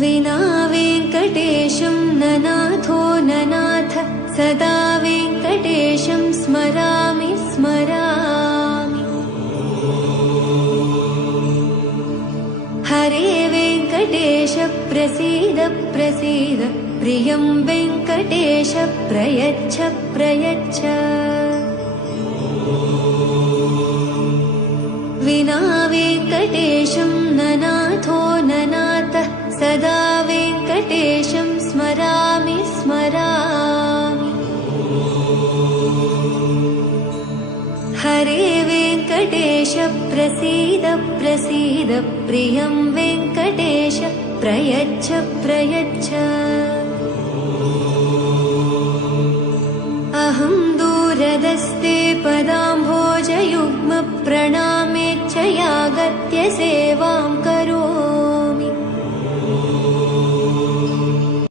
विना वेङ्कटेशं ननाथो ननाथ सदा वेङ्कटेशं स्मरामि स्मरामि। हरे वेङ्कटेश प्रसीद प्रसीद प्रियं वेङ्कटेश प्रयच्छ प्रयच्छ। विना वेङ्कटेशं ननाथो ननाथ सदा वेङ्कटेशं स्मरामि स्मरामि। हरे वेङ्कटेश प्रसीद प्रसीद प्रियं वेङ्कटेश प्रयच्छ प्रयच्छ। अहं दूरदस्ते पदाम्भोजयुग्म प्रणामेच्छयागत्य सेवां करोमि।